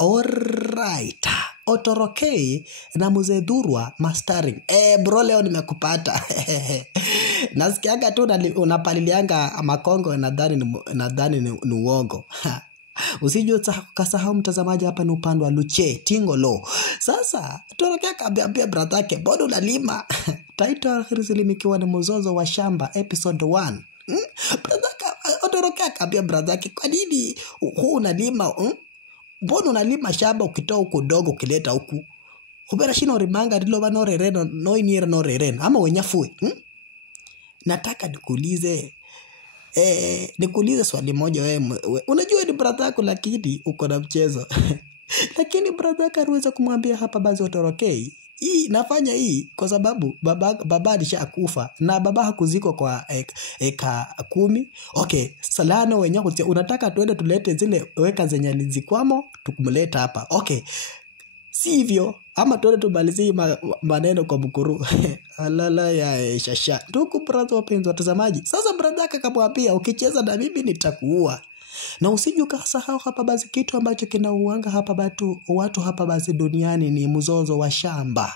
Alright. Otorokei na Mzee Dhurwa mastering. Bro leo nimekupata. Nasikianga tu unapalilianga makongo nadhani ni uongo. Usijue kasahau mtazamaji, hapa ni upande wa Luche Tingolo. Sasa Otorokei akaambia brother yake, "Bado unalima?" Title ilimikiwa ni Mzozo wa Shamba episode 1. Otorokei akaambia brother yake, "Kwa nini huu unalima? Mbona unalima shamba ukitoa huko dogo ukileta huku? Kubera shino rimanga dilo ba no rereno no inira no rereno ama wenyafue." Nataka nikuulize swali moja wewe. Unajua ni brother yako lakini uko na mchezo. Lakini brother yako aliweza kumwambia hapa basi Otorokei, "Hii nafanya hii kwa sababu baba alishakufa na baba hakuziko kwa eka 10. Okay, salano wenyewe unataka tuende tulete zile weka zenye alizikwamo tukumleta hapa. Okay. Sivyo ama tuende tumalizie maneno kwa mkuru." Alala ya shasha. Ndugu brother wapenzi watazamaji. Sasa brother akamwambia, "Ukicheza na mimi nitakuua." Na usije ukasahau hapa basi kitu ambacho kinauanga hapa watu hapa basi duniani ni mzozo wa shamba.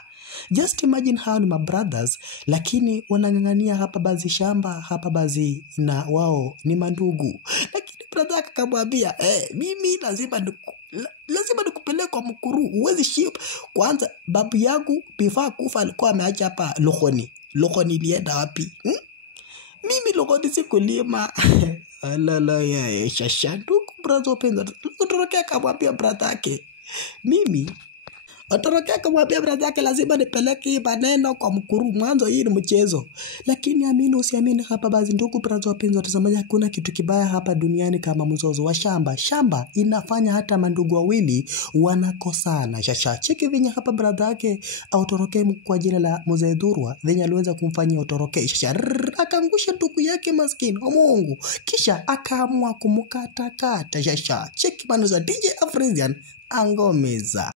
Just imagine how ni my brothers lakini wanangangania hapa basi shamba hapa basi na wao ni mandugu. Lakini brother akamwambia, "Mimi lazima nikupeleke kwa mkuru. Uwezi ship kwanza babu yangu before kufa alikuwa ameacha hapa Lokoni. Lokoni ilienda wapi? Mimi Lokoni sikulima." Alala ya shasha. Ndugu brother wapenzi, Otorokei akamwambia brother yake, Otorokei akamwambia brother yake, "Lazima nipeleke maneno kwa mkuru. Mwanzo hii ni mchezo." Lakini amini usiamini hapa basi ndugu brother wapenzi watazamaji, hakuna kitu kibaya hapa duniani kama mzozo wa shamba. Shamba inafanya hata mandugu wawili wanakosana. Shasha. Cheki venye hapa brother yake Otorokei kwa jina la Mzee Dhurwa venye aliweza kumfanyia Otorokei. Shasha. Akaangusha ndugu yake maskini wa Mungu. Kisha akaamua kumkata. Shasha. Cheki bano za DJ Afrizian Angomeza.